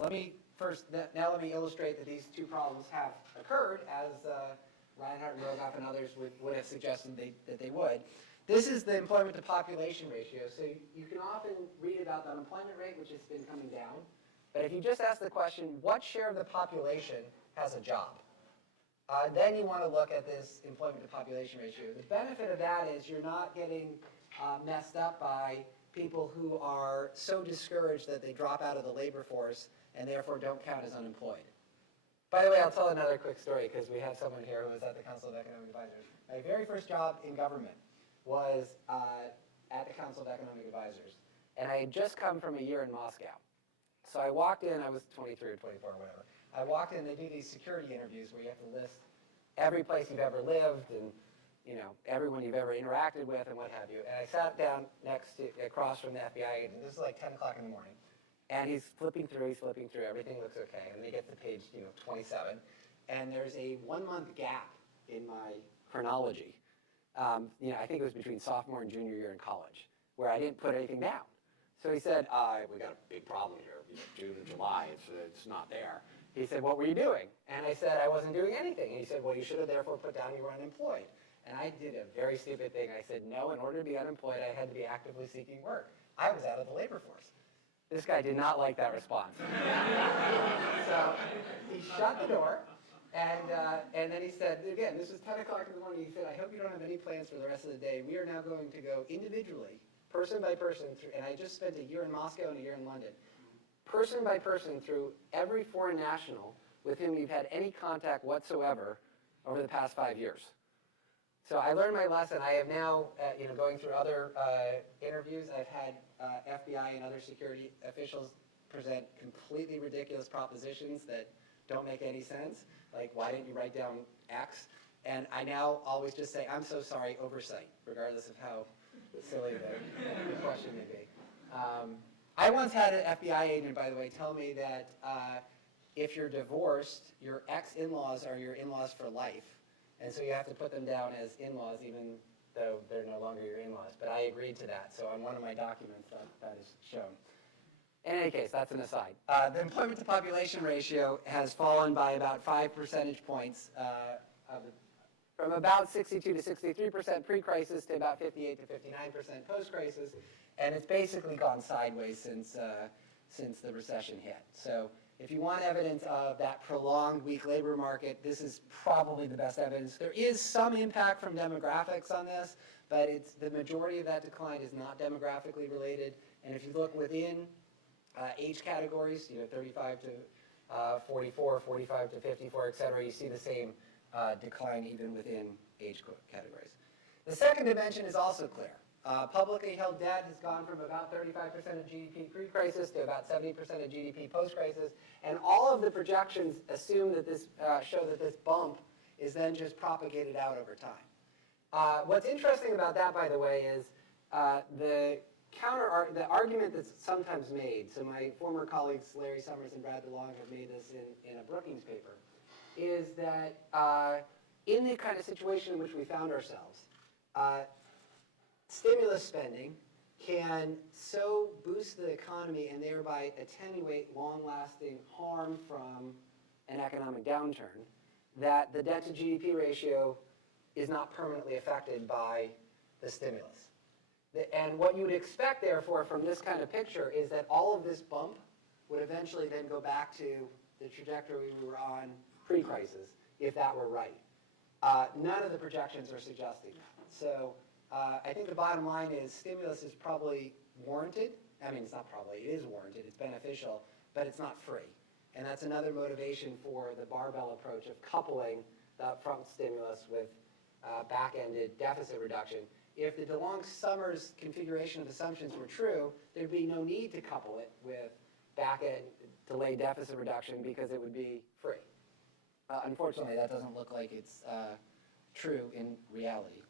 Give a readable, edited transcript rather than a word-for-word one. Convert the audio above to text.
So let me let me illustrate that these two problems have occurred as Reinhardt and Rogoff and others would have suggested that they would. This is the employment to population ratio. So you can often read about the unemployment rate, which has been coming down. But if you just ask the question, what share of the population has a job? Then you want to look at this employment to population ratio. The benefit of that is you're not getting messed up by people who are so discouraged that they drop out of the labor force and therefore don't count as unemployed. By the way, I'll tell another quick story because we have someone here who was at the Council of Economic Advisors. My very first job in government was at the Council of Economic Advisors. And I had just come from a year in Moscow. So I walked in, I was 23 or 24 or whatever. I walked in, they do these security interviews where you have to list every place you've ever lived and everyone you've ever interacted with and what have you. And I sat down across from the FBI agent. This is like 10 o'clock in the morning. And he's flipping through, everything looks okay. And they get to page 27. And there's a 1-month gap in my chronology. I think it was between sophomore and junior year in college, where I didn't put anything down. So he said, we got a big problem here. June and July, it's not there. He said, what were you doing? And I said, I wasn't doing anything. And he said, well, you should have therefore put down you were unemployed. And I did a very stupid thing. I said, no, in order to be unemployed, I had to be actively seeking work. I was out of the labor force. This guy did not like that response. So he shut the door, and then he said, again, this was 10 o'clock in the morning. He said, I hope you don't have any plans for the rest of the day. We are now going to go individually, person by person, and I just spent a year in Moscow and a year in London, person by person through every foreign national with whom you've had any contact whatsoever over the past 5 years. So I learned my lesson. I have now, going through other interviews, I've had FBI and other security officials present completely ridiculous propositions that don't make any sense, like why didn't you write down X? And I now always just say, I'm so sorry, oversight, regardless of how silly the question may be. I once had an FBI agent, by the way, tell me that if you're divorced, your ex-in-laws are your in-laws for life. And so you have to put them down as in-laws, even though they're no longer your in-laws. But I agreed to that. So on one of my documents, that is shown. In any case, that's an aside. The employment to population ratio has fallen by about 5 percentage points from about 62 to 63% pre-crisis to about 58 to 59% post-crisis. And it's basically gone sideways since the recession hit. So if you want evidence of that prolonged weak labor market, this is probably the best evidence. There is some impact from demographics on this, but the majority of that decline is not demographically related. And if you look within age categories, 35 to 44, 45 to 54, et cetera, you see the same decline even within age categories. The second dimension is also clear. Publicly held debt has gone from about 35% of GDP pre-crisis to about 70% of GDP post-crisis, and all of the projections assume that this show that this bump is then just propagated out over time. What's interesting about that, by the way, is the argument that's sometimes made. So my former colleagues Larry Summers and Brad DeLong have made this in a Brookings paper, is that in the kind of situation in which we found ourselves, stimulus spending can so boost the economy and thereby attenuate long-lasting harm from an economic downturn that the debt to GDP ratio is not permanently affected by the stimulus. And what you would expect, therefore, from this kind of picture is that all of this bump would eventually then go back to the trajectory we were on pre-crisis, if that were right. None of the projections are suggesting that. So I think the bottom line is stimulus is probably warranted. I mean, it's not probably, it is warranted, it's beneficial, but it's not free. And that's another motivation for the barbell approach of coupling the upfront stimulus with back-ended deficit reduction. If the DeLong-Summers configuration of assumptions were true, there'd be no need to couple it with back-end delayed deficit reduction because it would be free. Unfortunately, that doesn't look like it's true in reality.